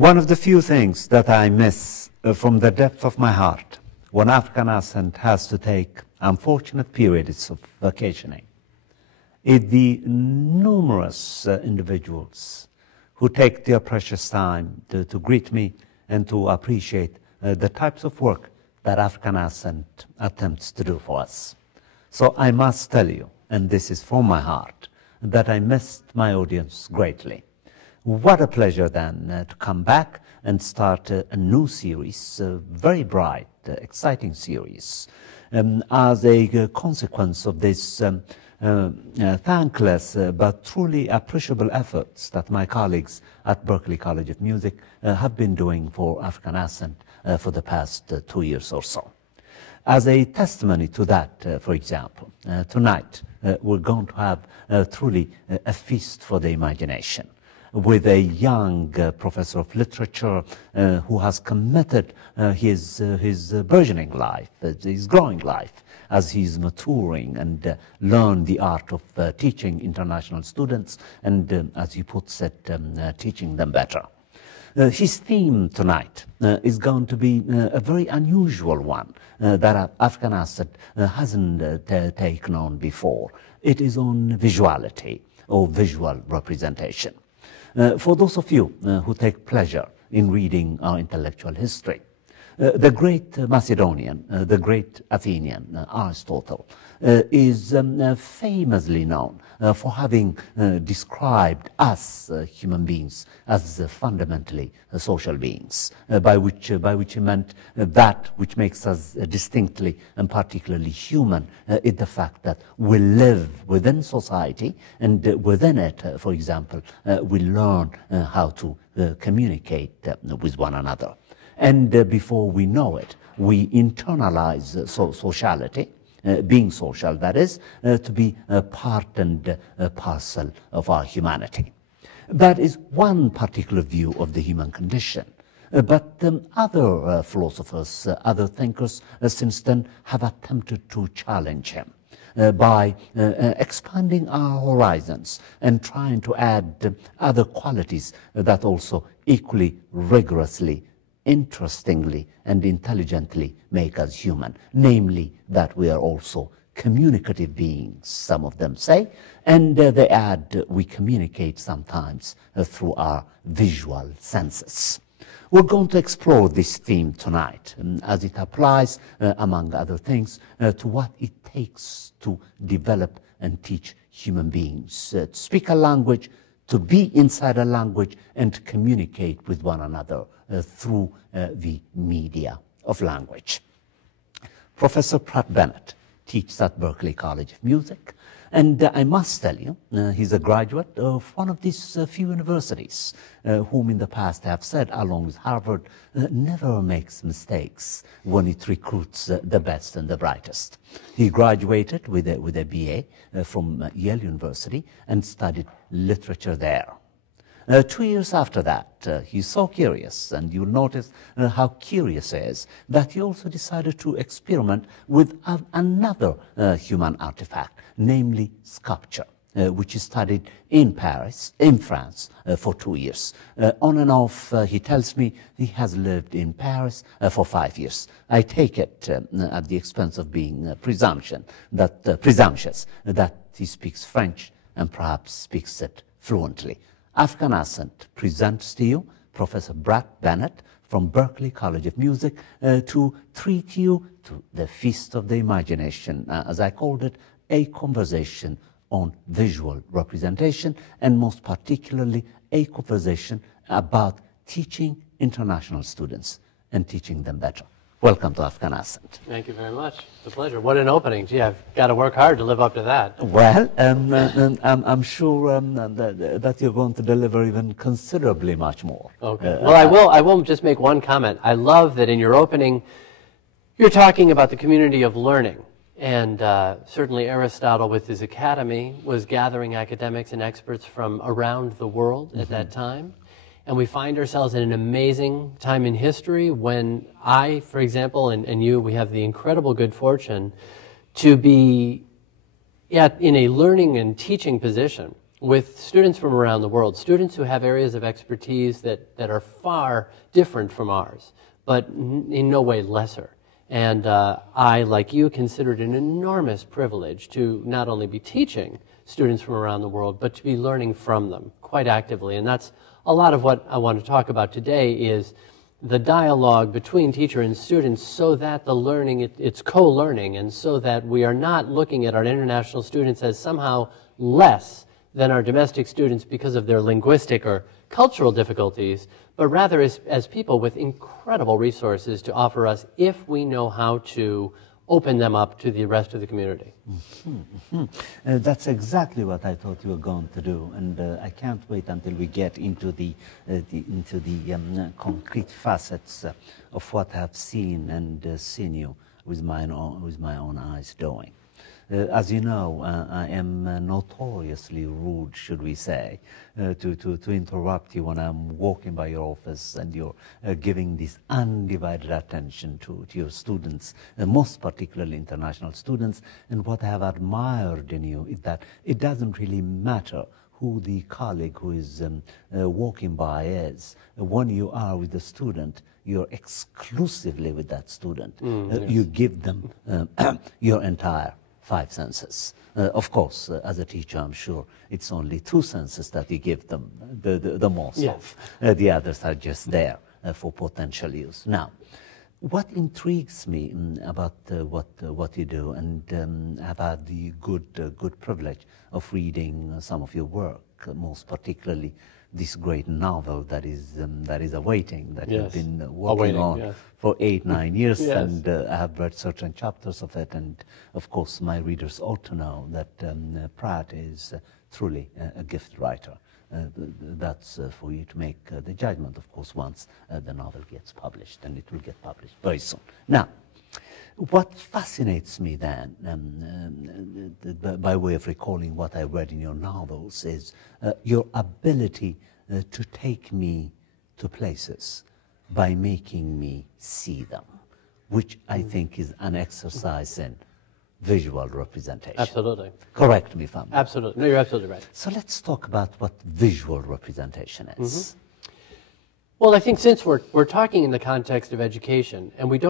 One of the few things that I miss from the depth of my heart when African Ascent has to take unfortunate periods of vacationing is the numerous individuals who take their precious time to greet me and to appreciate the types of work that African Ascent attempts to do for us. So I must tell you, and this is from my heart, that I missed my audience greatly. What a pleasure then to come back and start a new series, a very bright, exciting series, as a consequence of this thankless but truly appreciable efforts that my colleagues at Berklee College of Music have been doing for African Ascent for the past 2 years or so. As a testimony to that, for example, tonight we're going to have truly a feast for the imagination with a young professor of literature who has committed his burgeoning life, his growing life, as he's maturing and learn the art of teaching international students and, as he puts it, teaching them better. His theme tonight is going to be a very unusual one that African Ascent hasn't taken on before. It is on visuality or visual representation. For those of you who take pleasure in reading our intellectual history, the great Macedonian, the great Athenian, Aristotle, is famously known for having described us human beings as fundamentally social beings, by which he meant that which makes us distinctly and particularly human is the fact that we live within society, and within it, for example, we learn how to communicate with one another. And before we know it, we internalize sociality, being social, that is, to be a part and parcel of our humanity. That is one particular view of the human condition. But other philosophers, other thinkers since then have attempted to challenge him by expanding our horizons and trying to add other qualities that also equally rigorously, interestingly and intelligently make us human, namely that we are also communicative beings, some of them say, and they add we communicate sometimes through our visual senses. We're going to explore this theme tonight as it applies, among other things, to what it takes to develop and teach human beings, to speak a language, to be inside a language, and to communicate with one another through the media of language. Professor Pratt Bennett teaches at Berklee College of Music, and I must tell you, he's a graduate of one of these few universities whom in the past have said, along with Harvard, never makes mistakes when it recruits the best and the brightest. He graduated with a BA from Yale University and studied literature there. 2 years after that, he's so curious, and you'll notice how curious he is, that he also decided to experiment with another human artifact, namely sculpture, which he studied in Paris, in France, for 2 years. On and off, he tells me he has lived in Paris for 5 years. I take it at the expense of being presumptuous that he speaks French and perhaps speaks it fluently. African Ascent presents to you Professor Pratt Bennett from Berklee College of Music to treat you to the feast of the imagination, as I called it, a conversation on visual representation, and most particularly a conversation about teaching international students and teaching them better. Welcome to African Ascent. Thank you very much. It's a pleasure. What an opening. Gee, I've got to work hard to live up to that. Well, I'm sure that you're going to deliver even considerably much more. Okay. Well, I will just make one comment. I love that in your opening, you're talking about the community of learning. And certainly Aristotle, with his academy, was gathering academics and experts from around the world at that time. And we find ourselves in an amazing time in history when I, for example, and you, we have the incredible good fortune to be in a learning and teaching position with students from around the world, students who have areas of expertise that are far different from ours, but in no way lesser. And I, like you, consider it an enormous privilege to not only be teaching students from around the world, but to be learning from them quite actively. And that's a lot of what I want to talk about today, is the dialogue between teacher and students, so that the learning, it's co-learning, and so that we are not looking at our international students as somehow less than our domestic students because of their linguistic or cultural difficulties, but rather as people with incredible resources to offer us if we know how to open them up to the rest of the community. That's exactly what I thought you were going to do, and I can't wait until we get into the concrete facets of what I've seen and seen you with my own eyes doing. As you know, I am notoriously rude, should we say, to interrupt you when I'm walking by your office and you're giving this undivided attention to your students, most particularly international students. And what I have admired in you is that it doesn't really matter who the colleague who is walking by is. When you are with the student, you're exclusively with that student. Yes. You give them your entire 5 senses. Of course, as a teacher, I'm sure it's only 2 senses that you give them the most. Yes. The others are just there for potential use. Now, what intrigues me about what you do, and I've had the good privilege of reading some of your work, most particularly this great novel that is awaiting, that yes. you've been working on yes. for 8-9 years, yes. and I have read certain chapters of it, and of course my readers ought to know that Pratt is truly a gifted writer. That's for you to make the judgment, of course, once the novel gets published, and it will get published very soon. Now, what fascinates me then, by way of recalling what I read in your novels, is your ability to take me to places by making me see them, which I think is an exercise in visual representation. Absolutely. Correct me if I'm wrong. Absolutely. No, you're absolutely right. So let's talk about what visual representation is. Well, I think since we're talking in the context of education, and we don't